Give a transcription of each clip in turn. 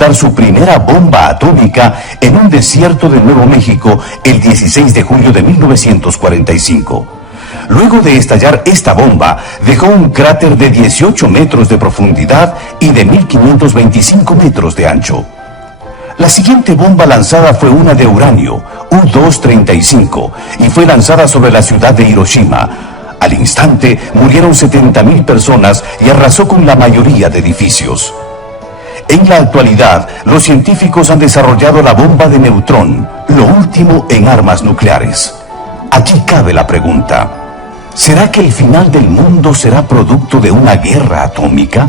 explotar su primera bomba atómica en un desierto de Nuevo México el 16 de julio de 1945. Luego de estallar esta bomba, dejó un cráter de 18 metros de profundidad y de 1525 metros de ancho. La siguiente bomba lanzada fue una de uranio, U-235, y fue lanzada sobre la ciudad de Hiroshima. Al instante murieron 70.000 personas y arrasó con la mayoría de edificios. En la actualidad, los científicos han desarrollado la bomba de neutrón, lo último en armas nucleares. Aquí cabe la pregunta: ¿será que el final del mundo será producto de una guerra atómica?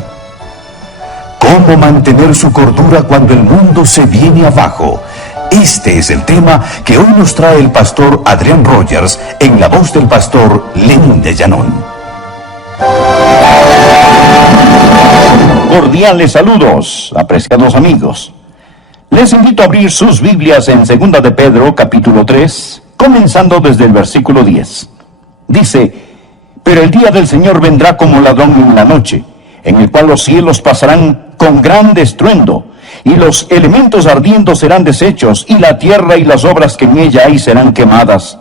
¿Cómo mantener su cordura cuando el mundo se viene abajo? Este es el tema que hoy nos trae el pastor Adrián Rogers en la voz del pastor Lenín de Llanón. Cordiales saludos, apreciados amigos. Les invito a abrir sus Biblias en 2 de Pedro, capítulo 3, comenzando desde el versículo 10. Dice: pero el día del Señor vendrá como ladrón en la noche, en el cual los cielos pasarán con gran estruendo, y los elementos ardiendo serán deshechos, y la tierra y las obras que en ella hay serán quemadas.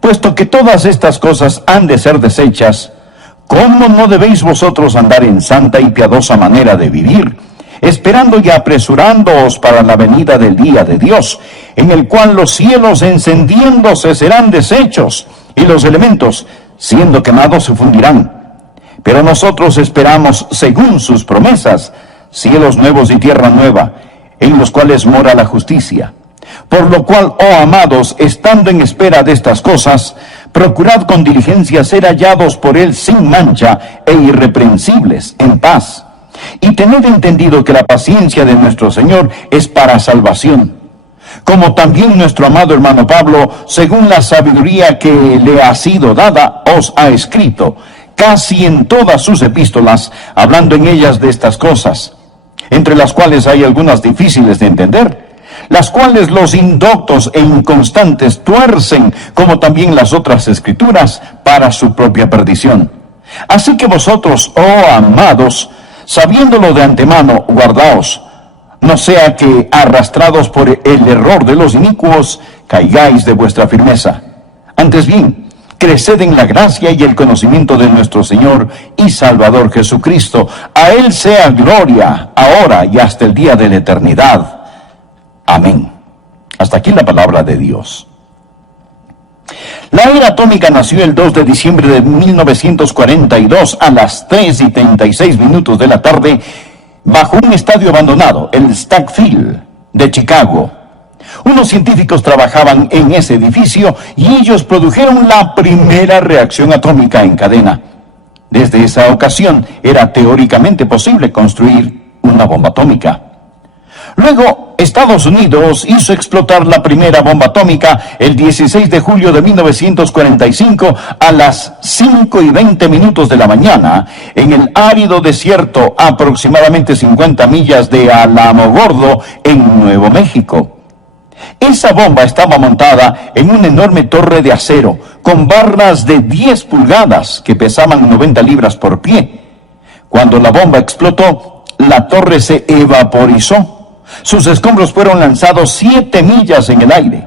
Puesto que todas estas cosas han de ser deshechas, ¿cómo no debéis vosotros andar en santa y piadosa manera de vivir, esperando y apresurándoos para la venida del día de Dios, en el cual los cielos encendiéndose serán deshechos, y los elementos, siendo quemados, se fundirán? Pero nosotros esperamos, según sus promesas, cielos nuevos y tierra nueva, en los cuales mora la justicia. Por lo cual, oh amados, estando en espera de estas cosas, procurad con diligencia ser hallados por él sin mancha e irreprensibles, en paz. Y tened entendido que la paciencia de nuestro Señor es para salvación. Como también nuestro amado hermano Pablo, según la sabiduría que le ha sido dada, os ha escrito, casi en todas sus epístolas, hablando en ellas de estas cosas, entre las cuales hay algunas difíciles de entender, las cuales los indoctos e inconstantes tuercen, como también las otras escrituras, para su propia perdición. Así que vosotros, oh amados, sabiéndolo de antemano, guardaos, no sea que, arrastrados por el error de los inicuos, caigáis de vuestra firmeza. Antes bien, creced en la gracia y el conocimiento de nuestro Señor y Salvador Jesucristo. A Él sea gloria, ahora y hasta el día de la eternidad. Amén. Hasta aquí la palabra de Dios. La era atómica nació el 2 de diciembre de 1942 a las 3:36 de la tarde bajo un estadio abandonado, el Stack Field de Chicago. Unos científicos trabajaban en ese edificio y ellos produjeron la primera reacción atómica en cadena. Desde esa ocasión era teóricamente posible construir una bomba atómica. Luego, Estados Unidos hizo explotar la primera bomba atómica el 16 de julio de 1945 a las 5:20 de la mañana en el árido desierto aproximadamente 50 millas de Alamogordo en Nuevo México. Esa bomba estaba montada en una enorme torre de acero con barras de 10 pulgadas que pesaban 90 libras por pie. Cuando la bomba explotó, la torre se evaporizó. Sus escombros fueron lanzados 7 millas en el aire.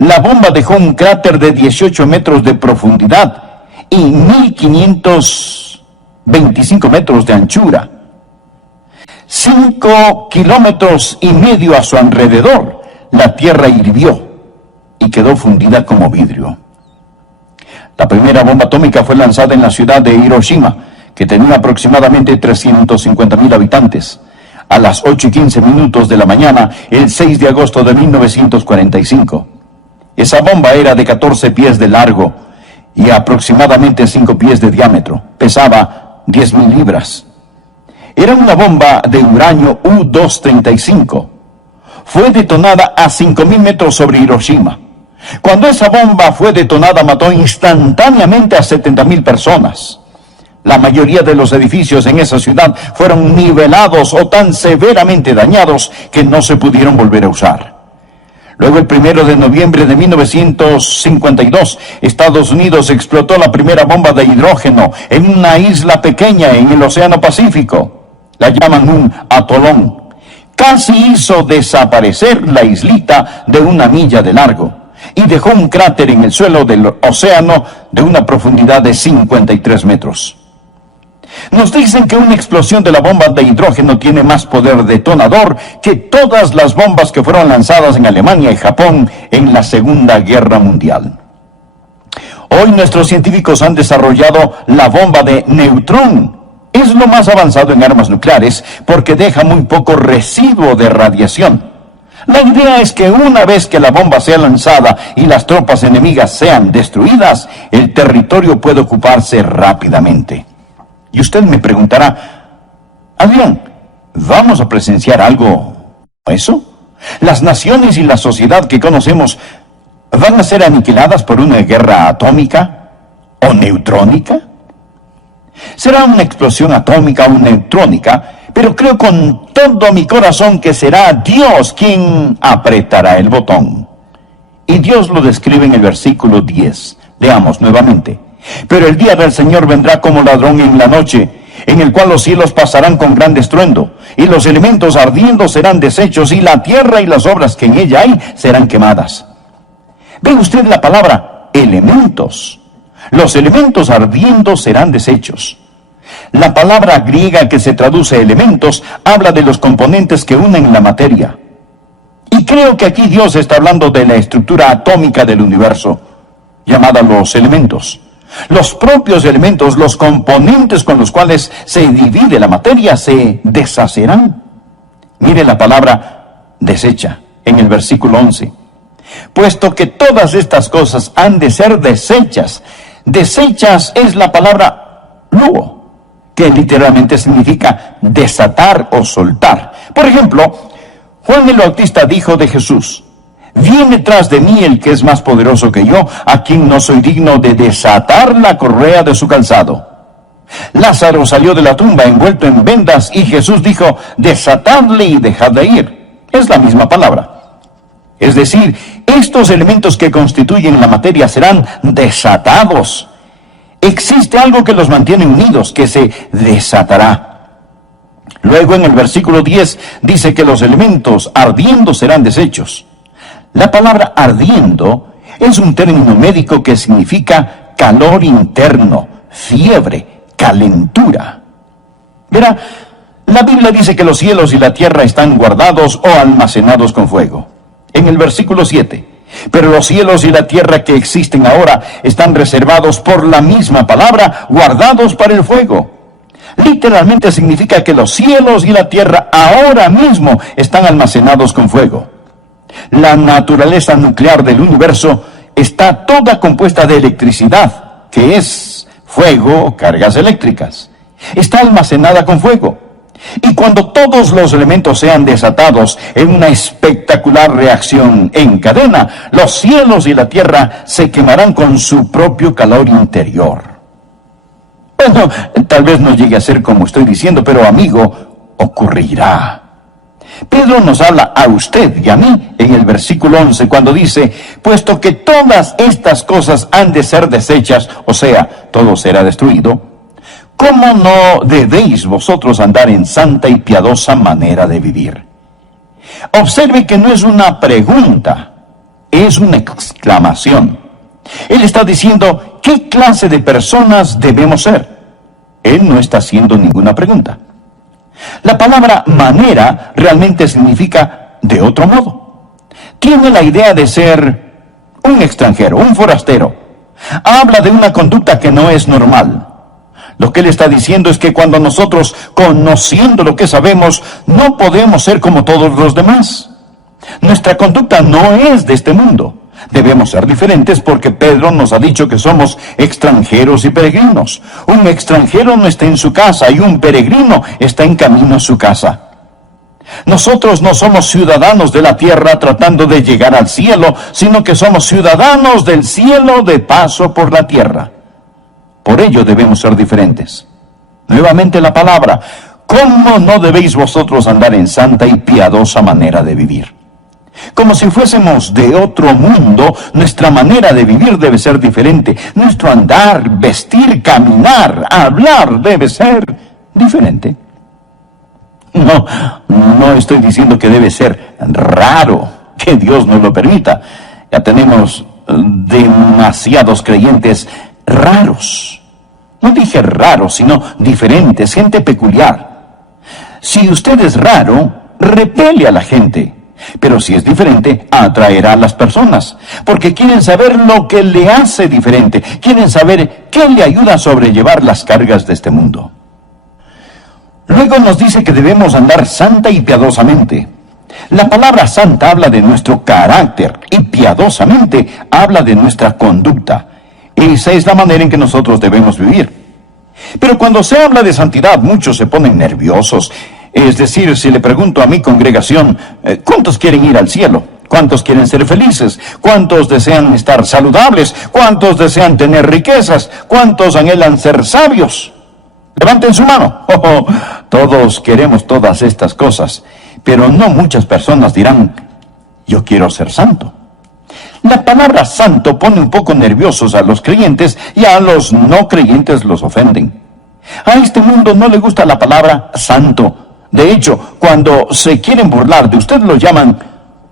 La bomba dejó un cráter de 18 metros de profundidad y 1.525 metros de anchura. 5,5 kilómetros a su alrededor. La tierra hirvió y quedó fundida como vidrio. La primera bomba atómica fue lanzada en la ciudad de Hiroshima, que tenía aproximadamente 350.000 habitantes, a las 8:15 de la mañana, el 6 de agosto de 1945. Esa bomba era de 14 pies de largo y aproximadamente 5 pies de diámetro. Pesaba 10.000 libras. Era una bomba de uranio U-235. Fue detonada a 5.000 metros sobre Hiroshima. Cuando esa bomba fue detonada, mató instantáneamente a 70.000 personas. La mayoría de los edificios en esa ciudad fueron nivelados o tan severamente dañados que no se pudieron volver a usar. Luego, el 1 de noviembre de 1952, Estados Unidos explotó la primera bomba de hidrógeno en una isla pequeña en el Océano Pacífico. La llaman un atolón. casi hizo desaparecer la islita de 1 milla de largo y dejó un cráter en el suelo del océano de una profundidad de 53 metros. Nos dicen que una explosión de la bomba de hidrógeno tiene más poder detonador que todas las bombas que fueron lanzadas en Alemania y Japón en la Segunda Guerra Mundial. Hoy nuestros científicos han desarrollado la bomba de neutrón. Es lo más avanzado en armas nucleares porque deja muy poco residuo de radiación. La idea es que una vez que la bomba sea lanzada y las tropas enemigas sean destruidas, el territorio puede ocuparse rápidamente. Y usted me preguntará, Adrián, ¿vamos a presenciar algo eso? ¿Las naciones y la sociedad que conocemos van a ser aniquiladas por una guerra atómica o neutrónica? Será una explosión atómica o neutrónica, pero creo con todo mi corazón que será Dios quien apretará el botón. Y Dios lo describe en el versículo 10. Leamos nuevamente. Pero el día del Señor vendrá como ladrón en la noche, en el cual los cielos pasarán con gran estruendo, y los elementos ardiendo serán deshechos, y la tierra y las obras que en ella hay serán quemadas. ¿Ve usted la palabra elementos? Los elementos ardiendo serán deshechos. La palabra griega que se traduce elementos habla de los componentes que unen la materia. Y creo que aquí Dios está hablando de la estructura atómica del universo, llamada los elementos. Los propios elementos, los componentes con los cuales se divide la materia, se deshacerán. Mire la palabra desecha en el versículo 11. Puesto que todas estas cosas han de ser deshechas. Deshechas es la palabra luo, que literalmente significa desatar o soltar. Por ejemplo, Juan el Bautista dijo de Jesús: viene tras de mí el que es más poderoso que yo, a quien no soy digno de desatar la correa de su calzado. Lázaro salió de la tumba envuelto en vendas y Jesús dijo: desatadle y dejadle ir. Es la misma palabra. Es decir, estos elementos que constituyen la materia serán desatados. Existe algo que los mantiene unidos, que se desatará. Luego en el versículo 10 dice que los elementos ardiendo serán deshechos. La palabra ardiendo es un término médico que significa calor interno, fiebre, calentura. Verá, la Biblia dice que los cielos y la tierra están guardados o almacenados con fuego. En el versículo 7, pero los cielos y la tierra que existen ahora están reservados por la misma palabra, guardados para el fuego. Literalmente significa que los cielos y la tierra ahora mismo están almacenados con fuego. La naturaleza nuclear del universo está toda compuesta de electricidad, que es fuego o cargas eléctricas. Está almacenada con fuego. Y cuando todos los elementos sean desatados en una espectacular reacción en cadena, los cielos y la tierra se quemarán con su propio calor interior. Bueno, tal vez no llegue a ser como estoy diciendo, pero amigo, ocurrirá. Pedro nos habla a usted y a mí en el versículo 11 cuando dice: puesto que todas estas cosas han de ser deshechas, o sea, todo será destruido, ¿cómo no debéis vosotros andar en santa y piadosa manera de vivir? Observe que no es una pregunta, es una exclamación. Él está diciendo, ¿qué clase de personas debemos ser? Él no está haciendo ninguna pregunta. La palabra manera realmente significa de otro modo. Tiene la idea de ser un extranjero, un forastero. Habla de una conducta que no es normal. Lo que él está diciendo es que cuando nosotros, conociendo lo que sabemos, no podemos ser como todos los demás. Nuestra conducta no es de este mundo. Debemos ser diferentes porque Pedro nos ha dicho que somos extranjeros y peregrinos. Un extranjero no está en su casa y un peregrino está en camino a su casa. Nosotros no somos ciudadanos de la tierra tratando de llegar al cielo, sino que somos ciudadanos del cielo de paso por la tierra. Por ello debemos ser diferentes. Nuevamente la palabra: ¿cómo no debéis vosotros andar en santa y piadosa manera de vivir? Como si fuésemos de otro mundo, nuestra manera de vivir debe ser diferente. Nuestro andar, vestir, caminar, hablar debe ser diferente. No estoy diciendo que debe ser raro, que Dios nos lo permita. Ya tenemos demasiados creyentes raros. No dije raros, sino diferentes, gente peculiar. Si usted es raro, repele a la gente. Pero si es diferente, atraerá a las personas, porque quieren saber lo que le hace diferente, quieren saber qué le ayuda a sobrellevar las cargas de este mundo. Luego nos dice que debemos andar santa y piadosamente. La palabra santa habla de nuestro carácter y piadosamente habla de nuestra conducta. Esa es la manera en que nosotros debemos vivir. Pero cuando se habla de santidad, muchos se ponen nerviosos. Es decir, si le pregunto a mi congregación, ¿cuántos quieren ir al cielo? ¿Cuántos quieren ser felices? ¿Cuántos desean estar saludables? ¿Cuántos desean tener riquezas? ¿Cuántos anhelan ser sabios? Levanten su mano. Todos queremos todas estas cosas, pero no muchas personas dirán, yo quiero ser santo. La palabra santo pone un poco nerviosos a los creyentes y a los no creyentes los ofenden. A este mundo no le gusta la palabra santo. De hecho, cuando se quieren burlar de usted, lo llaman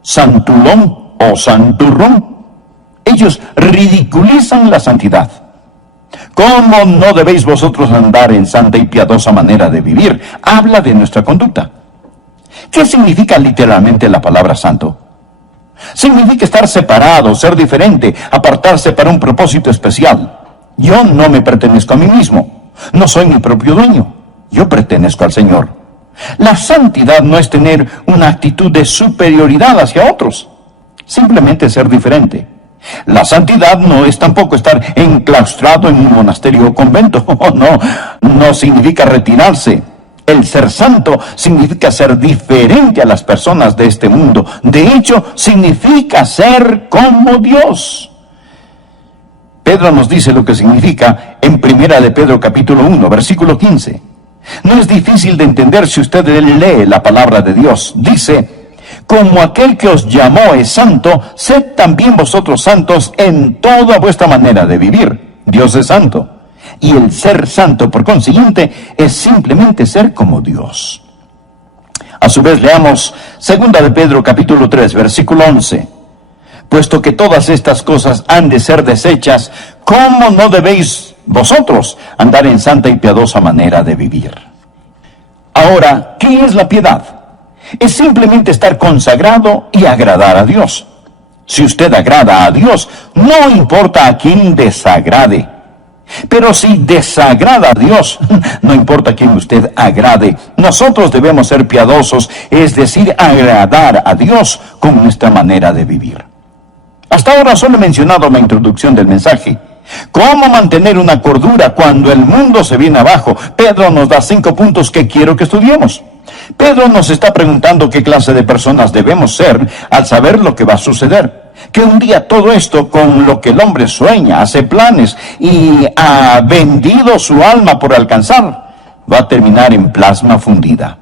santulón o santurrón. Ellos ridiculizan la santidad. ¿Cómo no debéis vosotros andar en santa y piadosa manera de vivir? Habla de nuestra conducta. ¿Qué significa literalmente la palabra santo? Significa estar separado, ser diferente, apartarse para un propósito especial. Yo no me pertenezco a mí mismo. No soy mi propio dueño. Yo pertenezco al Señor. La santidad no es tener una actitud de superioridad hacia otros, simplemente ser diferente. La santidad no es tampoco estar enclaustrado en un monasterio o convento. No significa retirarse. El ser santo significa ser diferente a las personas de este mundo. De hecho, significa ser como Dios. Pedro nos dice lo que significa en 1 de Pedro capítulo 1, versículo 15. No es difícil de entender si usted lee la palabra de Dios. Dice, como aquel que os llamó es santo, sed también vosotros santos en toda vuestra manera de vivir. Dios es santo. Y el ser santo, por consiguiente, es simplemente ser como Dios. A su vez, leamos 2 de Pedro capítulo 3, versículo 11. Puesto que todas estas cosas han de ser deshechas, ¿cómo no debéis vosotros andar en santa y piadosa manera de vivir? Ahora, ¿qué es la piedad? Es simplemente estar consagrado y agradar a Dios. Si usted agrada a Dios, no importa a quién desagrade. Pero si desagrada a Dios, no importa a quién usted agrade. Nosotros debemos ser piadosos, es decir, agradar a Dios con nuestra manera de vivir. Hasta ahora solo he mencionado la introducción del mensaje. ¿Cómo mantener una cordura cuando el mundo se viene abajo? Pedro nos da 5 puntos que quiero que estudiemos. Pedro nos está preguntando qué clase de personas debemos ser al saber lo que va a suceder. Que un día todo esto con lo que el hombre sueña, hace planes y ha vendido su alma por alcanzar, va a terminar en plasma fundida.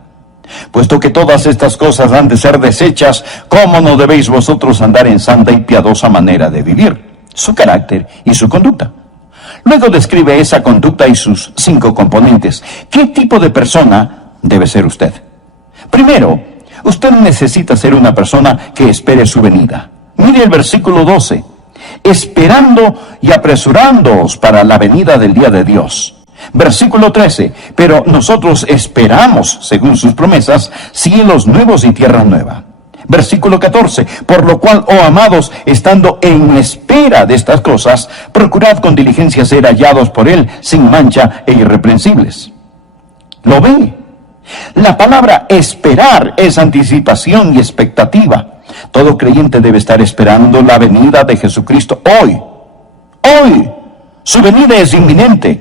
Puesto que todas estas cosas han de ser deshechas, ¿cómo no debéis vosotros andar en santa y piadosa manera de vivir? Su carácter y su conducta. Luego describe esa conducta y sus 5 componentes. ¿Qué tipo de persona debe ser usted? Primero, usted necesita ser una persona que espere su venida. Mire el versículo 12. Esperando y apresurándoos para la venida del día de Dios. Versículo 13. Pero nosotros esperamos, según sus promesas, cielos nuevos y tierra nueva. Versículo 14. Por lo cual, oh amados, estando en espera de estas cosas, procurad con diligencia ser hallados por Él, sin mancha e irreprensibles. ¿Lo ve? La palabra esperar es anticipación y expectativa. Todo creyente debe estar esperando la venida de Jesucristo hoy. Hoy. Su venida es inminente.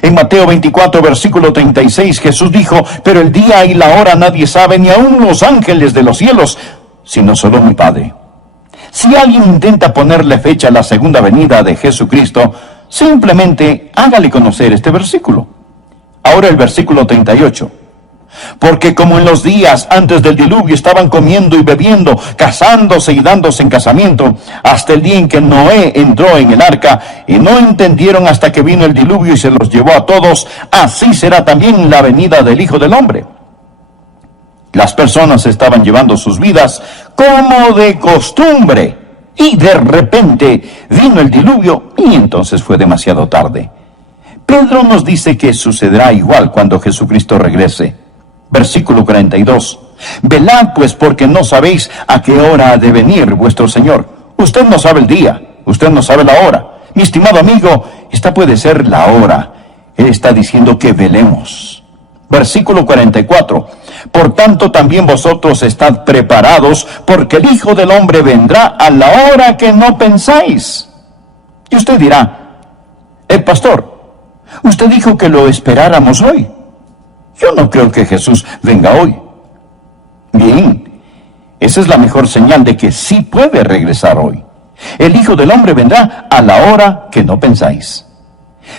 En Mateo 24, versículo 36, Jesús dijo, pero el día y la hora nadie sabe, ni aun los ángeles de los cielos, sino solo mi Padre. Si alguien intenta ponerle fecha a la segunda venida de Jesucristo, simplemente hágale conocer este versículo. Ahora el versículo 38. Porque como en los días antes del diluvio estaban comiendo y bebiendo, casándose y dándose en casamiento, hasta el día en que Noé entró en el arca, y no entendieron hasta que vino el diluvio y se los llevó a todos, así será también la venida del Hijo del Hombre. Las personas estaban llevando sus vidas como de costumbre. Y de repente vino el diluvio y entonces fue demasiado tarde. Pedro nos dice que sucederá igual cuando Jesucristo regrese. Versículo 42. Velad pues, porque no sabéis a qué hora ha de venir vuestro Señor. Usted no sabe el día, usted no sabe la hora. Mi estimado amigo, esta puede ser la hora. Él está diciendo que velemos. Versículo 44. Por tanto también vosotros estad preparados, porque el Hijo del Hombre vendrá a la hora que no pensáis. Y usted dirá, pastor, usted dijo que lo esperáramos hoy. Yo no creo que Jesús venga hoy. Bien, esa es la mejor señal de que sí puede regresar hoy. El Hijo del Hombre vendrá a la hora que no pensáis.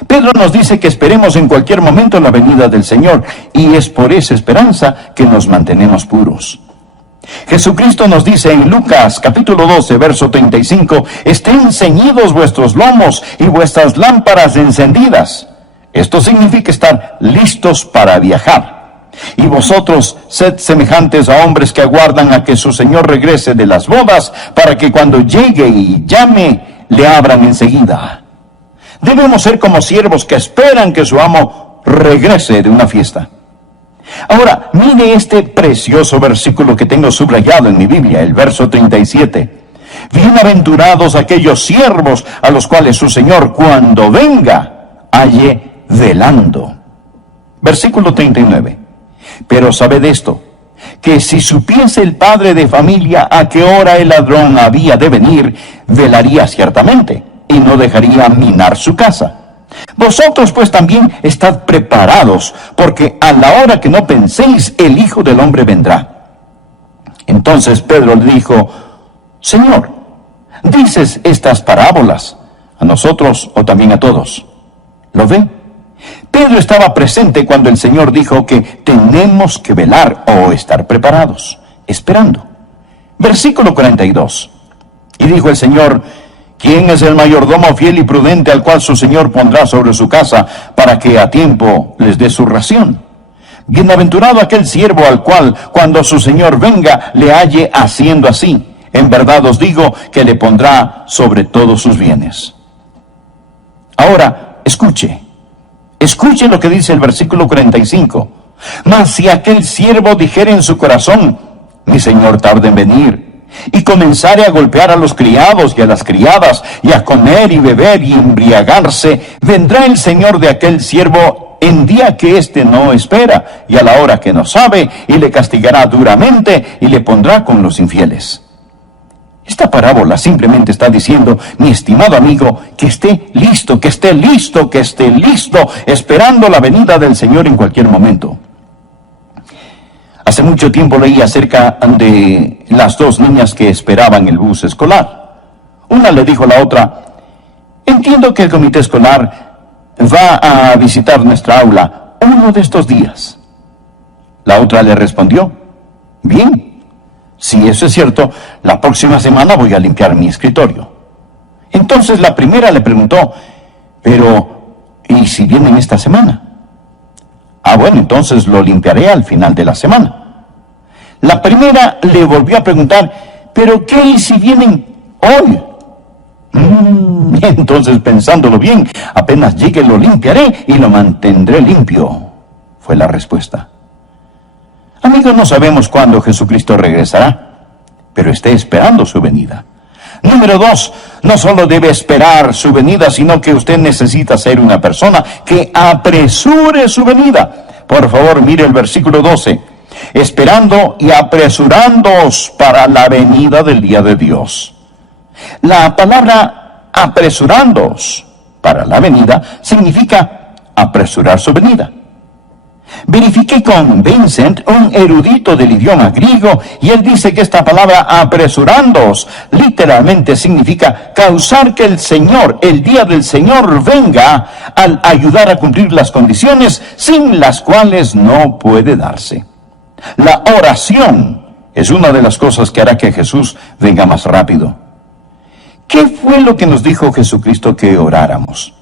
Pedro nos dice que esperemos en cualquier momento la venida del Señor, y es por esa esperanza que nos mantenemos puros. Jesucristo nos dice en Lucas capítulo 12, verso 35, estén ceñidos vuestros lomos y vuestras lámparas encendidas. Esto significa estar listos para viajar. Y vosotros sed semejantes a hombres que aguardan a que su Señor regrese de las bodas, para que cuando llegue y llame, le abran enseguida. Debemos ser como siervos que esperan que su amo regrese de una fiesta. Ahora, mire este precioso versículo que tengo subrayado en mi Biblia, el verso 37. Bienaventurados aquellos siervos a los cuales su Señor, cuando venga, halle velando. Versículo 39. Pero sabed esto, que si supiese el padre de familia a qué hora el ladrón había de venir, velaría ciertamente, y no dejaría minar su casa. Vosotros pues también estad preparados, porque a la hora que no penséis, el Hijo del Hombre vendrá. Entonces Pedro le dijo, Señor, ¿dices estas parábolas a nosotros o también a todos? ¿Lo ve? Pedro estaba presente cuando el Señor dijo que tenemos que velar o estar preparados, esperando. Versículo 42. Y dijo el Señor, ¿quién es el mayordomo fiel y prudente al cual su Señor pondrá sobre su casa para que a tiempo les dé su ración? Bienaventurado aquel siervo al cual, cuando su Señor venga, le halle haciendo así. En verdad os digo que le pondrá sobre todos sus bienes. Ahora, escuche lo que dice el versículo 45. Mas si aquel siervo dijere en su corazón, mi Señor tarda en venir, y comenzare a golpear a los criados y a las criadas, y a comer y beber y embriagarse, vendrá el Señor de aquel siervo en día que éste no espera, y a la hora que no sabe, y le castigará duramente, y le pondrá con los infieles. Esta parábola simplemente está diciendo, mi estimado amigo, que esté listo, esperando la venida del Señor en cualquier momento. Hace mucho tiempo leí acerca de las dos niñas que esperaban el bus escolar. Una le dijo a la otra, entiendo que el comité escolar va a visitar nuestra aula uno de estos días. La otra le respondió, bien. Si eso es cierto, la próxima semana voy a limpiar mi escritorio. Entonces la primera le preguntó, pero, ¿y si vienen esta semana? Bueno, entonces lo limpiaré al final de la semana. La primera le volvió a preguntar, ¿pero qué y si vienen hoy? Entonces, pensándolo bien, apenas llegue lo limpiaré y lo mantendré limpio, fue la respuesta. Amigos, no sabemos cuándo Jesucristo regresará, pero esté esperando su venida. Número 2, no solo debe esperar su venida, sino que usted necesita ser una persona que apresure su venida. Por favor, mire el versículo 12. Esperando y apresurándoos para la venida del día de Dios. La palabra apresurándoos para la venida significa apresurar su venida. Verifiqué con Vincent, un erudito del idioma griego, y él dice que esta palabra apresurándoos literalmente significa causar que el Señor, el día del Señor, venga al ayudar a cumplir las condiciones sin las cuales no puede darse. La oración es una de las cosas que hará que Jesús venga más rápido. ¿Qué fue lo que nos dijo Jesucristo que oráramos?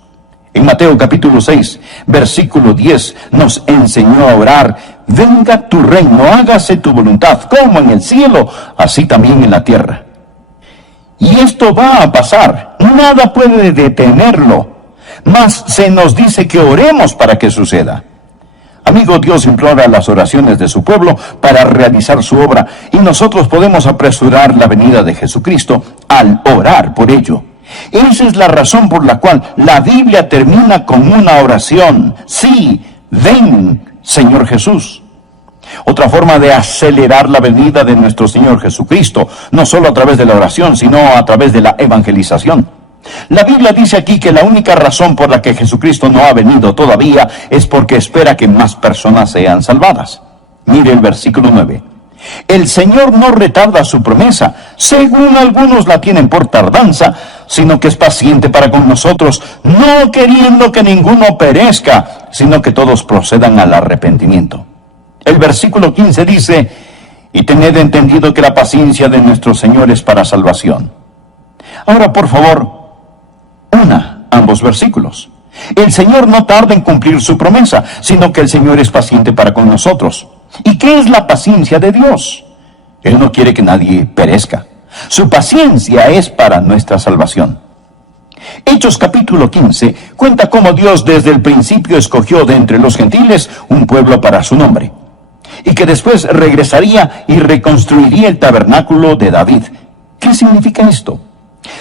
En Mateo capítulo 6, versículo 10, nos enseñó a orar: venga tu reino, hágase tu voluntad, como en el cielo, así también en la tierra. Y esto va a pasar, nada puede detenerlo, mas se nos dice que oremos para que suceda. Amigo, Dios implora las oraciones de su pueblo para realizar su obra, y nosotros podemos apresurar la venida de Jesucristo al orar por ello. Esa es la razón por la cual la Biblia termina con una oración: sí, ven, Señor Jesús. Otra forma de acelerar la venida de nuestro Señor Jesucristo, no solo a través de la oración, sino a través de la evangelización. La Biblia dice aquí que la única razón por la que Jesucristo no ha venido todavía es porque espera que más personas sean salvadas. Mire el versículo 9. El Señor no retarda su promesa, según algunos la tienen por tardanza, sino que es paciente para con nosotros, no queriendo que ninguno perezca, sino que todos procedan al arrepentimiento. El versículo 15 dice: y tened entendido que la paciencia de nuestro Señor es para salvación. Ahora, por favor, una ambos versículos. El Señor no tarda en cumplir su promesa, sino que el Señor es paciente para con nosotros. ¿Y qué es la paciencia de Dios? Él no quiere que nadie perezca. Su paciencia es para nuestra salvación. Hechos capítulo 15 cuenta cómo Dios desde el principio escogió de entre los gentiles un pueblo para su nombre, y que después regresaría y reconstruiría el tabernáculo de David. ¿Qué significa esto?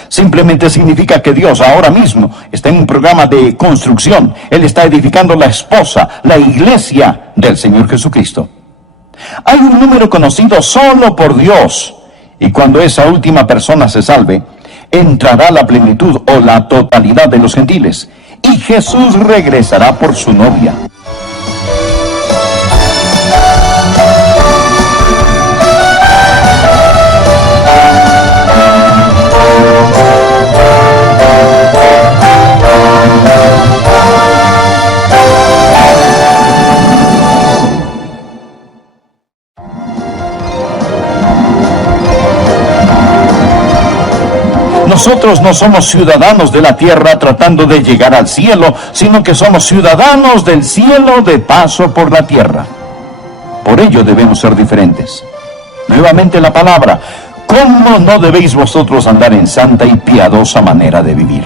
Simplemente significa que Dios ahora mismo está en un programa de construcción. Él está edificando la esposa, la iglesia del Señor Jesucristo. Hay un número conocido solo por Dios, y cuando esa última persona se salve, entrará la plenitud o la totalidad de los gentiles, y Jesús regresará por su novia. Nosotros no somos ciudadanos de la tierra tratando de llegar al cielo, sino que somos ciudadanos del cielo de paso por la tierra. Por ello debemos ser diferentes. Nuevamente la palabra: ¿cómo no debéis vosotros andar en santa y piadosa manera de vivir?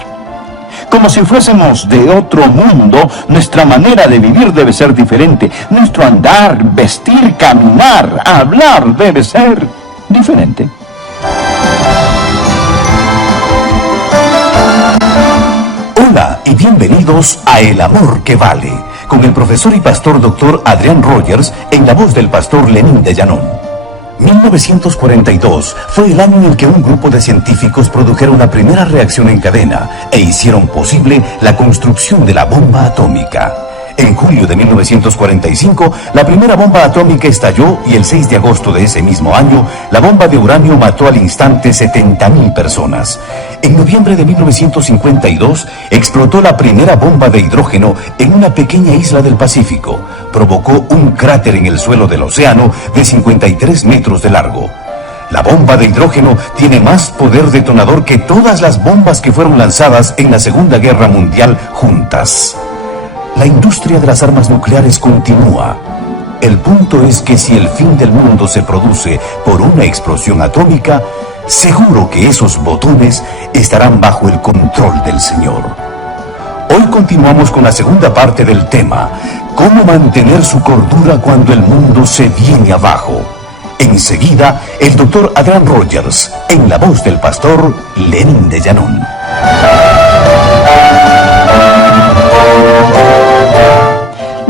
Como si fuésemos de otro mundo, nuestra manera de vivir debe ser diferente. Nuestro andar, vestir, caminar, hablar debe ser diferente. Hola y bienvenidos a El Amor que Vale, con el profesor y pastor Dr. Adrián Rogers en la voz del pastor Lenín de Llanón. 1942 fue el año en el que un grupo de científicos produjeron la primera reacción en cadena e hicieron posible la construcción de la bomba atómica. En julio de 1945, la primera bomba atómica estalló y el 6 de agosto de ese mismo año, la bomba de uranio mató al instante 70.000 personas. En noviembre de 1952, explotó la primera bomba de hidrógeno en una pequeña isla del Pacífico. Provocó un cráter en el suelo del océano de 53 metros de largo. La bomba de hidrógeno tiene más poder detonador que todas las bombas que fueron lanzadas en la Segunda Guerra Mundial juntas. La industria de las armas nucleares continúa. El punto es que si el fin del mundo se produce por una explosión atómica, seguro que esos botones estarán bajo el control del Señor. Hoy continuamos con la segunda parte del tema: ¿cómo mantener su cordura cuando el mundo se viene abajo? Enseguida, el doctor Adrián Rogers, en la voz del pastor Lenín de Llanón.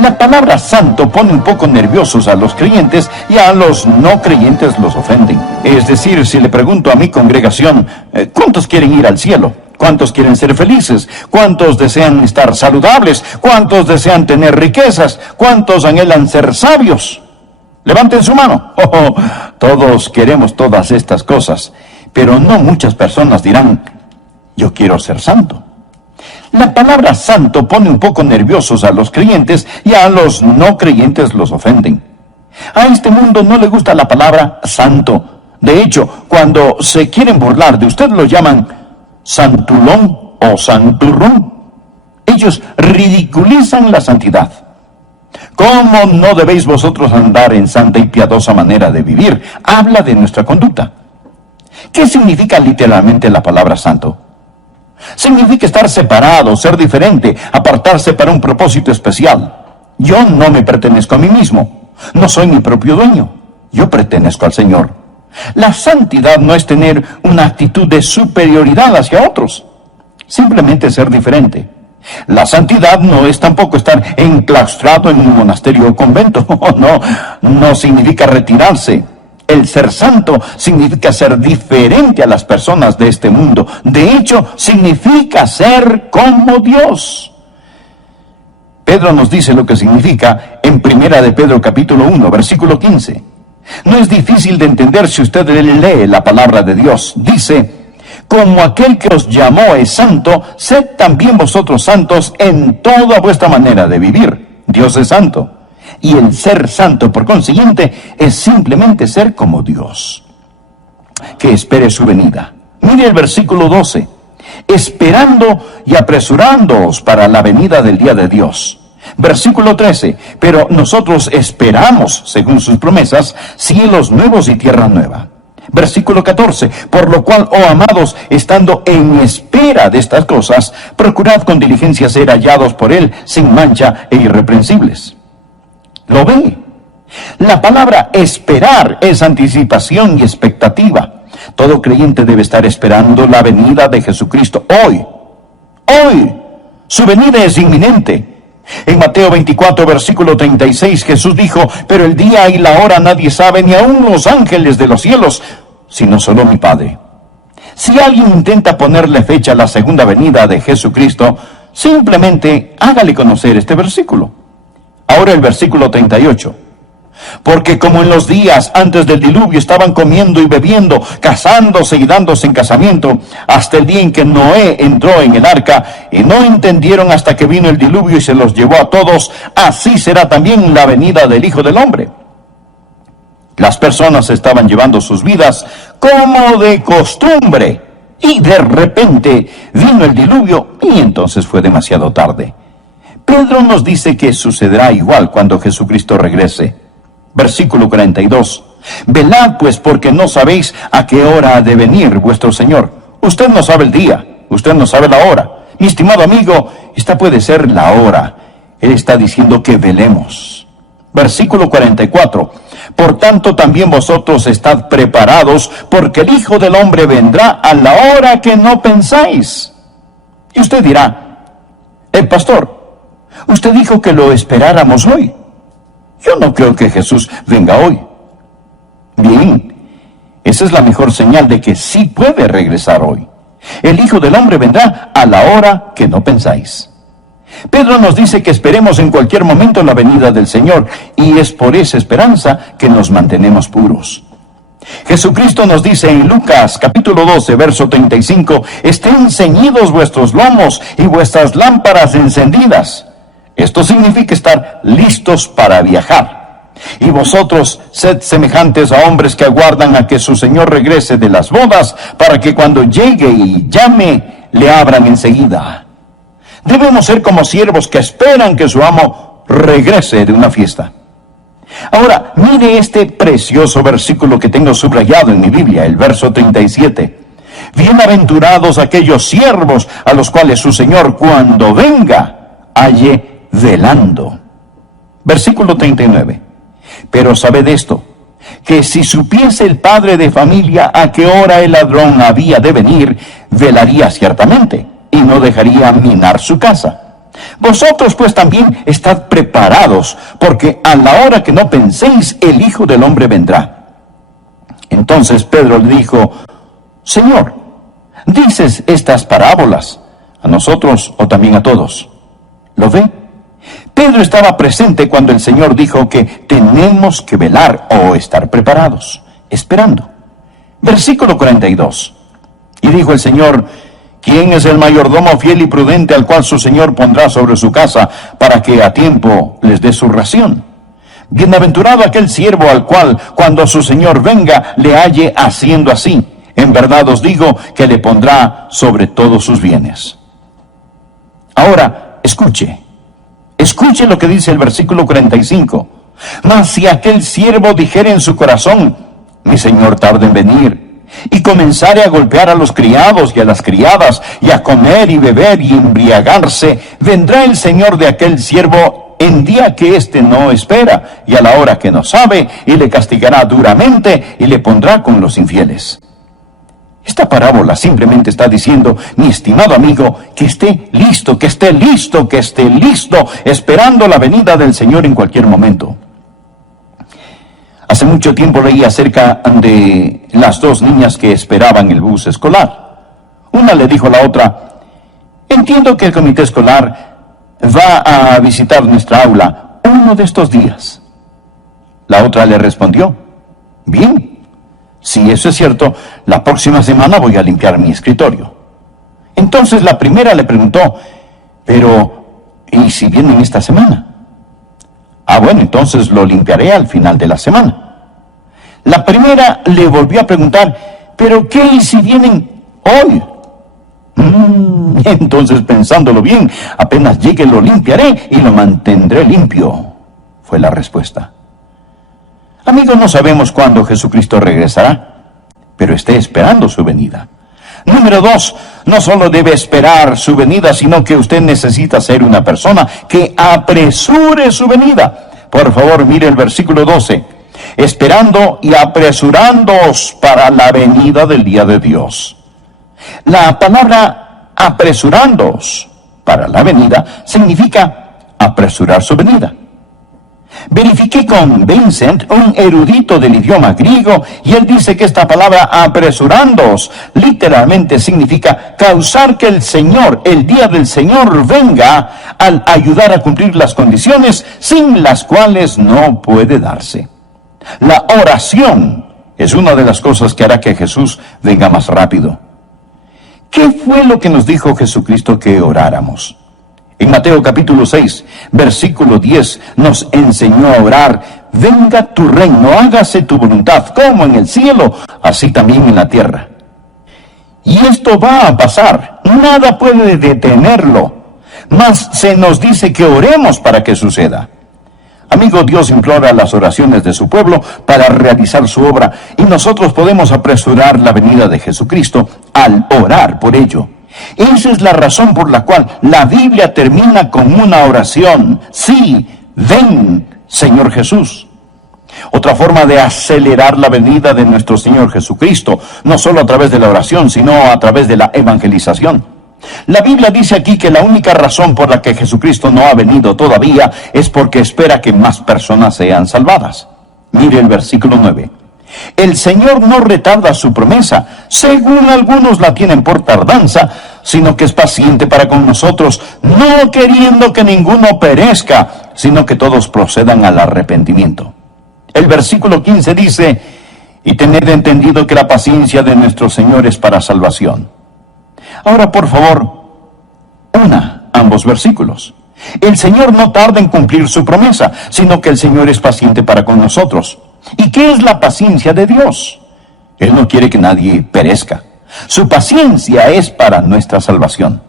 La palabra santo pone un poco nerviosos a los creyentes y a los no creyentes los ofenden. Es decir, si le pregunto a mi congregación, ¿cuántos quieren ir al cielo? ¿Cuántos quieren ser felices? ¿Cuántos desean estar saludables? ¿Cuántos desean tener riquezas? ¿Cuántos anhelan ser sabios? Levanten su mano. Todos queremos todas estas cosas, pero no muchas personas dirán: yo quiero ser santo. La palabra santo pone un poco nerviosos a los creyentes y a los no creyentes los ofenden. A este mundo no le gusta la palabra santo. De hecho, cuando se quieren burlar de usted lo llaman santulón o santurrón. Ellos ridiculizan la santidad. ¿Cómo no debéis vosotros andar en santa y piadosa manera de vivir? Habla de nuestra conducta. ¿Qué significa literalmente la palabra santo? Significa estar separado, ser diferente, apartarse para un propósito especial. Yo no me pertenezco a mí mismo. No soy mi propio dueño. Yo pertenezco al Señor. La santidad no es tener una actitud de superioridad hacia otros. Simplemente ser diferente. La santidad no es tampoco estar enclaustrado en un monasterio o convento. No significa retirarse. El ser santo significa ser diferente a las personas de este mundo. De hecho, significa ser como Dios. Pedro nos dice lo que significa en 1 de Pedro capítulo 1, versículo 15. No es difícil de entender si usted lee la palabra de Dios. Dice: como aquel que os llamó es santo, sed también vosotros santos en toda vuestra manera de vivir. Dios es santo. Y el ser santo, por consiguiente, es simplemente ser como Dios. Que espere su venida. Mire el versículo 12. Esperando y apresurándoos para la venida del día de Dios. Versículo 13. Pero nosotros esperamos, según sus promesas, cielos nuevos y tierra nueva. Versículo 14, por lo cual, oh amados, estando en espera de estas cosas, procurad con diligencia ser hallados por Él, sin mancha e irreprensibles. ¿Lo ve? La palabra esperar es anticipación y expectativa. Todo creyente debe estar esperando la venida de Jesucristo hoy. Hoy. Su venida es inminente. En Mateo 24, versículo 36, Jesús dijo: pero el día y la hora nadie sabe, ni aun los ángeles de los cielos, sino solo mi Padre. Si alguien intenta ponerle fecha a la segunda venida de Jesucristo, simplemente hágale conocer este versículo. Ahora el versículo 38. Porque como en los días antes del diluvio estaban comiendo y bebiendo, casándose y dándose en casamiento, hasta el día en que Noé entró en el arca, y no entendieron hasta que vino el diluvio y se los llevó a todos, así será también la venida del Hijo del Hombre. Las personas estaban llevando sus vidas como de costumbre, y de repente vino el diluvio y entonces fue demasiado tarde. Pedro nos dice que sucederá igual cuando Jesucristo regrese. Versículo 42. Velad pues, porque no sabéis a qué hora ha de venir vuestro Señor. Usted no sabe el día, usted no sabe la hora. Mi estimado amigo, esta puede ser la hora. Él está diciendo que velemos. Versículo 44. Por tanto también vosotros estad preparados, porque el Hijo del Hombre vendrá a la hora que no pensáis. Y usted dirá: pastor, usted dijo que lo esperáramos hoy. Yo no creo que Jesús venga hoy. Bien, esa es la mejor señal de que sí puede regresar hoy. El Hijo del Hombre vendrá a la hora que no pensáis. Pedro nos dice que esperemos en cualquier momento la venida del Señor, y es por esa esperanza que nos mantenemos puros. Jesucristo nos dice en Lucas capítulo 12, verso 35, estén ceñidos vuestros lomos y vuestras lámparas encendidas. Esto significa estar listos para viajar. Y vosotros sed semejantes a hombres que aguardan a que su Señor regrese de las bodas, para que cuando llegue y llame, le abran enseguida. Debemos ser como siervos que esperan que su amo regrese de una fiesta. Ahora, mire este precioso versículo que tengo subrayado en mi Biblia, el verso 37. Bienaventurados aquellos siervos a los cuales su Señor, cuando venga, halle velando. Versículo 39. Pero sabed esto, que si supiese el padre de familia a qué hora el ladrón había de venir, velaría ciertamente, y no dejaría minar su casa. Vosotros pues también estad preparados, porque a la hora que no penséis, el Hijo del Hombre vendrá. Entonces Pedro le dijo: Señor, ¿dices estas parábolas a nosotros o también a todos? ¿Lo ve? Pedro estaba presente cuando el Señor dijo que tenemos que velar o estar preparados, esperando. Versículo 42. Y dijo el Señor: ¿quién es el mayordomo fiel y prudente al cual su Señor pondrá sobre su casa para que a tiempo les dé su ración? Bienaventurado aquel siervo al cual, cuando su Señor venga, le halle haciendo así. En verdad os digo que le pondrá sobre todos sus bienes. Ahora, Escuche lo que dice el versículo 45. Mas si aquel siervo dijere en su corazón, mi señor tarda en venir, y comenzare a golpear a los criados y a las criadas, y a comer y beber y embriagarse, vendrá el señor de aquel siervo en día que éste no espera, y a la hora que no sabe, y le castigará duramente, y le pondrá con los infieles. Esta parábola simplemente está diciendo, mi estimado amigo, que esté listo, esperando la venida del Señor en cualquier momento. Hace mucho tiempo leí acerca de las dos niñas que esperaban el bus escolar. Una le dijo a la otra, entiendo que el comité escolar va a visitar nuestra aula uno de estos días. La otra le respondió, bien. Si eso es cierto, la próxima semana voy a limpiar mi escritorio. Entonces la primera le preguntó, pero, ¿y si vienen esta semana? Bueno, entonces lo limpiaré al final de la semana. La primera le volvió a preguntar, ¿pero qué y si vienen hoy? Entonces, pensándolo bien, apenas llegue lo limpiaré y lo mantendré limpio, fue la respuesta. Amigos, no sabemos cuándo Jesucristo regresará, pero esté esperando su venida. Número 2, no solo debe esperar su venida, sino que usted necesita ser una persona que apresure su venida. Por favor, mire el versículo 12. Esperando y apresurándoos para la venida del día de Dios. La palabra apresurándoos para la venida significa apresurar su venida. Verifiqué con Vincent, un erudito del idioma griego, y él dice que esta palabra apresurándoos literalmente significa causar que el Señor, el día del Señor, venga al ayudar a cumplir las condiciones sin las cuales no puede darse. La oración es una de las cosas que hará que Jesús venga más rápido. ¿Qué fue lo que nos dijo Jesucristo que oráramos? En Mateo capítulo 6, versículo 10, nos enseñó a orar, venga tu reino, hágase tu voluntad, como en el cielo, así también en la tierra. Y esto va a pasar, nada puede detenerlo, mas se nos dice que oremos para que suceda. Amigo, Dios implora las oraciones de su pueblo para realizar su obra, y nosotros podemos apresurar la venida de Jesucristo al orar por ello. Esa es la razón por la cual la Biblia termina con una oración. Sí, ven, Señor Jesús. Otra forma de acelerar la venida de nuestro Señor Jesucristo, no solo a través de la oración, sino a través de la evangelización. La Biblia dice aquí que la única razón por la que Jesucristo no ha venido todavía es porque espera que más personas sean salvadas. Mire el versículo 9. El Señor no retarda su promesa, según algunos la tienen por tardanza, sino que es paciente para con nosotros, no queriendo que ninguno perezca, sino que todos procedan al arrepentimiento. El versículo 15 dice, y tened entendido que la paciencia de nuestro Señor es para salvación. Ahora, por favor, ambos versículos. El Señor no tarda en cumplir su promesa, sino que el Señor es paciente para con nosotros. ¿Y qué es la paciencia de Dios? Él no quiere que nadie perezca. Su paciencia es para nuestra salvación.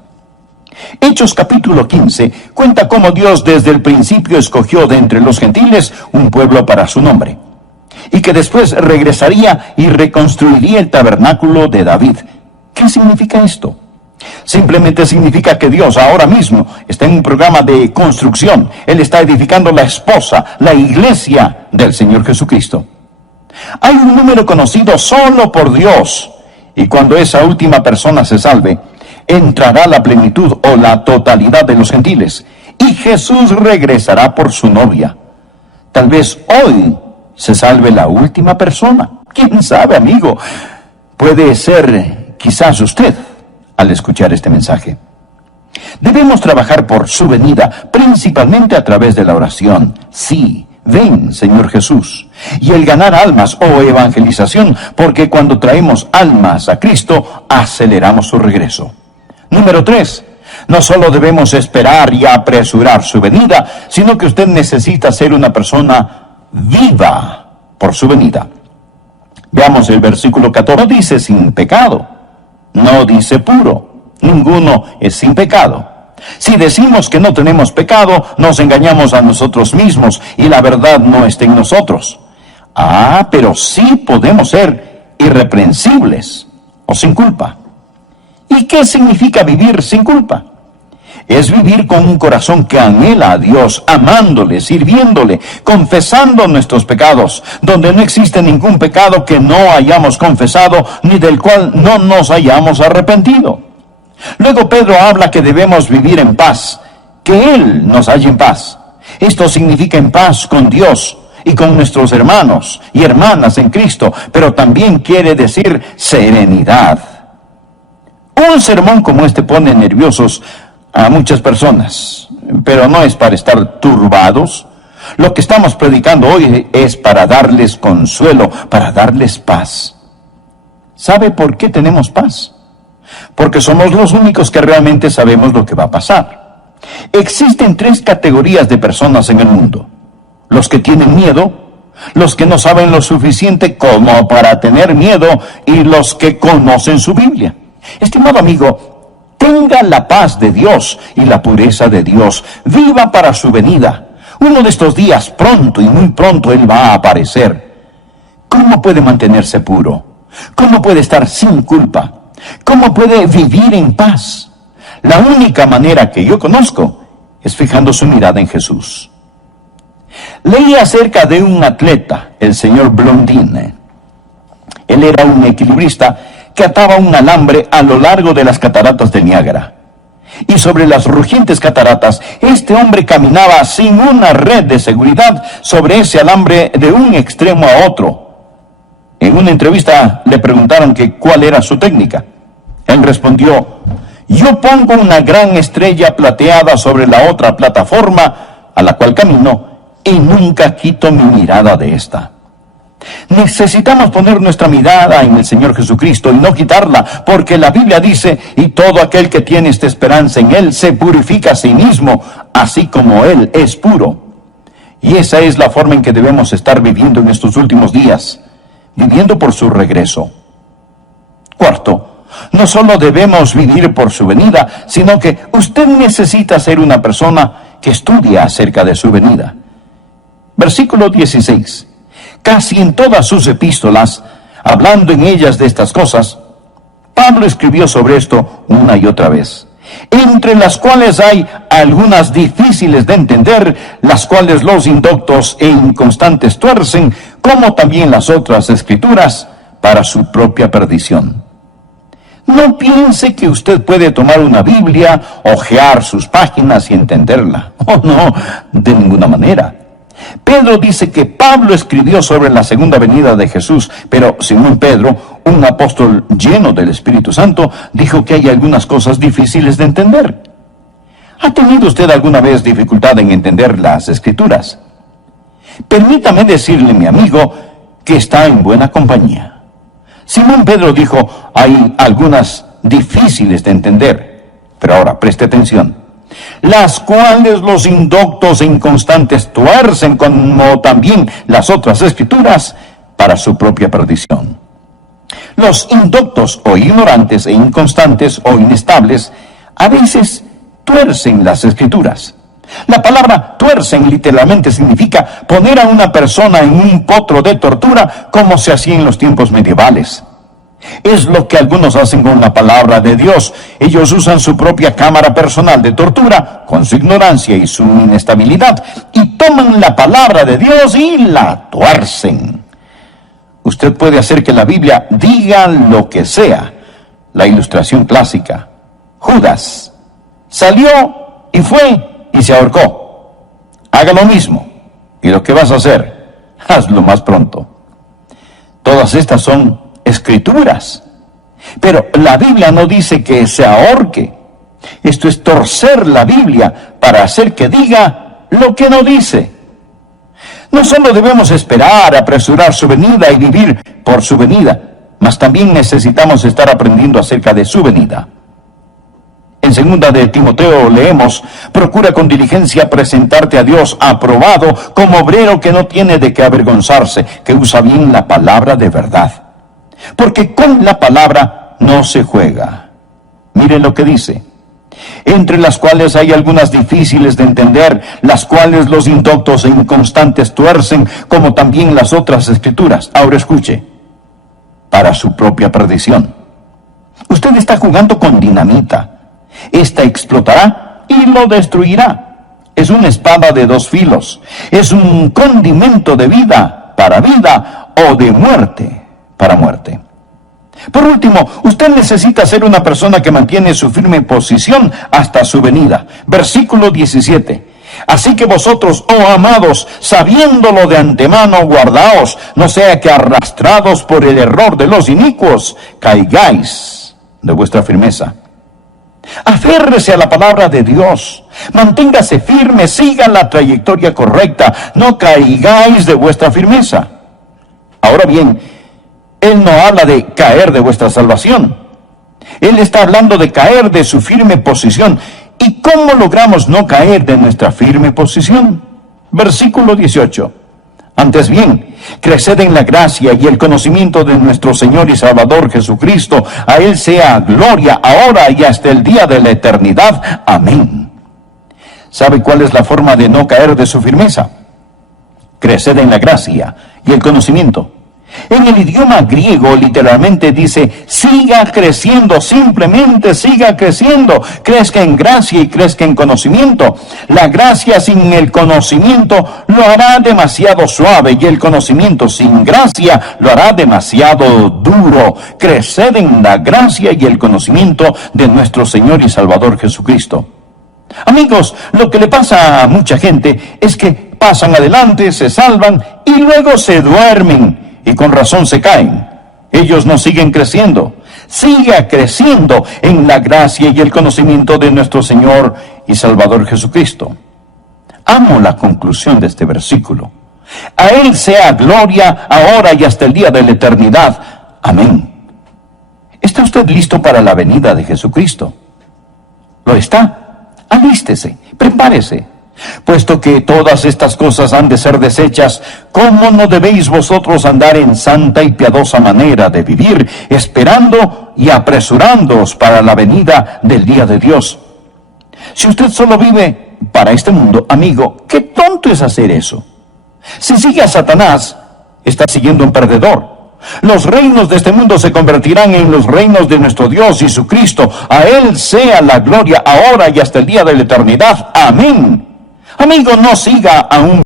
Hechos capítulo 15 cuenta cómo Dios desde el principio escogió de entre los gentiles un pueblo para su nombre, y que después regresaría y reconstruiría el tabernáculo de David. ¿Qué significa esto? Simplemente significa que Dios ahora mismo está en un programa de construcción. Él está edificando la esposa, la iglesia del Señor Jesucristo. Hay un número conocido solo por Dios, y cuando esa última persona se salve, entrará la plenitud o la totalidad de los gentiles, y Jesús regresará por su novia. Tal vez hoy se salve la última persona. ¿Quién sabe, amigo? Puede ser quizás usted al escuchar este mensaje. Debemos trabajar por su venida, principalmente a través de la oración. Sí, ven, Señor Jesús. Y el ganar almas o evangelización, porque cuando traemos almas a Cristo, aceleramos su regreso. Número 3, no solo debemos esperar y apresurar su venida, sino que usted necesita ser una persona viva por su venida. Veamos el versículo 14. No dice sin pecado, no dice puro, ninguno es sin pecado. Si decimos que no tenemos pecado, nos engañamos a nosotros mismos y la verdad no está en nosotros. Pero sí podemos ser irreprensibles o sin culpa. ¿Y qué significa vivir sin culpa? Es vivir con un corazón que anhela a Dios, amándole, sirviéndole, confesando nuestros pecados, donde no existe ningún pecado que no hayamos confesado, ni del cual no nos hayamos arrepentido. Luego Pedro habla que debemos vivir en paz, que Él nos halle en paz. Esto significa en paz con Dios y con nuestros hermanos y hermanas en Cristo, pero también quiere decir serenidad. Un sermón como este pone nerviosos a muchas personas, pero no es para estar turbados. Lo que estamos predicando hoy es para darles consuelo, para darles paz. ¿Sabe por qué tenemos paz? Porque somos los únicos que realmente sabemos lo que va a pasar. Existen 3 categorías de personas en el mundo: los que tienen miedo, los que no saben lo suficiente como para tener miedo, y los que conocen su Biblia. Estimado amigo, tenga la paz de Dios y la pureza de Dios. Viva para su venida. Uno de estos días, pronto y muy pronto, Él va a aparecer. ¿Cómo puede mantenerse puro? ¿Cómo puede estar sin culpa? ¿Cómo puede vivir en paz? La única manera que yo conozco es fijando su mirada en Jesús. Leí acerca de un atleta, el señor Blondin. Él era un equilibrista que ataba un alambre a lo largo de las cataratas del Niágara. Y sobre las rugientes cataratas, este hombre caminaba sin una red de seguridad sobre ese alambre de un extremo a otro. En una entrevista le preguntaron que cuál era su técnica. Él respondió: yo pongo una gran estrella plateada sobre la otra plataforma a la cual camino y nunca quito mi mirada de esta. Necesitamos poner nuestra mirada en el Señor Jesucristo y no quitarla, porque la Biblia dice: y todo aquel que tiene esta esperanza en Él se purifica a sí mismo, así como Él es puro. Y esa es la forma en que debemos estar viviendo en estos últimos días, viviendo por su regreso. Cuarto, no solo debemos vivir por su venida, sino que usted necesita ser una persona que estudia acerca de su venida. Versículo 16. Casi en todas sus epístolas, hablando en ellas de estas cosas, Pablo escribió sobre esto una y otra vez, entre las cuales hay algunas difíciles de entender, las cuales los indoctos e inconstantes tuercen, como también las otras escrituras, para su propia perdición. No piense que usted puede tomar una Biblia, hojear sus páginas y entenderla. Oh, no, de ninguna manera. Pedro dice que Pablo escribió sobre la segunda venida de Jesús, pero Simón Pedro, un apóstol lleno del Espíritu Santo, dijo que hay algunas cosas difíciles de entender. ¿Ha tenido usted alguna vez dificultad en entender las Escrituras? Permítame decirle, mi amigo, que está en buena compañía. Simón Pedro dijo: hay algunas difíciles de entender, pero ahora preste atención, las cuales los indoctos e inconstantes tuercen, como también las otras escrituras, para su propia perdición. Los indoctos o ignorantes e inconstantes o inestables a veces tuercen las escrituras. La palabra tuercen literalmente significa poner a una persona en un potro de tortura, como se hacía en los tiempos medievales. Es lo que algunos hacen con la palabra de Dios. Ellos usan su propia cámara personal de tortura, con su ignorancia y su inestabilidad, y toman la palabra de Dios y la tuercen. Usted puede hacer que la Biblia diga lo que sea. La ilustración clásica: Judas salió y fue y se ahorcó. Haga lo mismo, y lo que vas a hacer, hazlo más pronto. Todas estas son escrituras, pero la Biblia no dice que se ahorque. Esto es torcer la Biblia para hacer que diga lo que no dice. No solo debemos esperar, apresurar su venida y vivir por su venida, mas también necesitamos estar aprendiendo acerca de su venida. En 2 de Timoteo leemos: procura con diligencia presentarte a Dios aprobado, como obrero que no tiene de qué avergonzarse, que usa bien la palabra de verdad. Porque con la palabra no se juega. Mire lo que dice: entre las cuales hay algunas difíciles de entender, las cuales los indoctos e inconstantes tuercen, como también las otras escrituras. Ahora escuche, para su propia perdición. Usted está jugando con dinamita. Esta explotará y lo destruirá. Es una espada de dos filos. Es un condimento de vida para vida o de muerte para muerte. Por último, usted necesita ser una persona que mantiene su firme posición hasta su venida. Versículo 17. Así que vosotros, oh amados, sabiéndolo de antemano, guardaos, no sea que arrastrados por el error de los inicuos, caigáis de vuestra firmeza. Aférrese a la palabra de Dios, manténgase firme, siga la trayectoria correcta, no caigáis de vuestra firmeza. Ahora bien, Él no habla de caer de vuestra salvación. Él está hablando de caer de su firme posición. ¿Y cómo logramos no caer de nuestra firme posición? Versículo 18. Antes bien, creced en la gracia y el conocimiento de nuestro Señor y Salvador Jesucristo. A Él sea gloria ahora y hasta el día de la eternidad. Amén. ¿Sabe cuál es la forma de no caer de su firmeza? Creced en la gracia y el conocimiento. En el idioma griego literalmente dice, siga creciendo, simplemente siga creciendo, crezca en gracia y crezca en conocimiento. La gracia sin el conocimiento lo hará demasiado suave y el conocimiento sin gracia lo hará demasiado duro. Creced en la gracia y el conocimiento de nuestro Señor y Salvador Jesucristo. Amigos, lo que le pasa a mucha gente es que pasan adelante, se salvan y luego se duermen. Y con razón se caen. Ellos no siguen creciendo. Siga creciendo en la gracia y el conocimiento de nuestro Señor y Salvador Jesucristo. Amo la conclusión de este versículo. A Él sea gloria ahora y hasta el día de la eternidad. Amén. ¿Está usted listo para la venida de Jesucristo? ¿Lo está? Alístese, prepárese. Puesto que todas estas cosas han de ser deshechas, ¿cómo no debéis vosotros andar en santa y piadosa manera de vivir, esperando y apresurándoos para la venida del día de Dios? Si usted solo vive para este mundo, amigo, qué tonto es hacer eso. Si sigue a Satanás, está siguiendo un perdedor. Los reinos de este mundo se convertirán en los reinos de nuestro Dios y su Cristo. A Él sea la gloria ahora y hasta el día de la eternidad. Amén. Amigo, no siga a un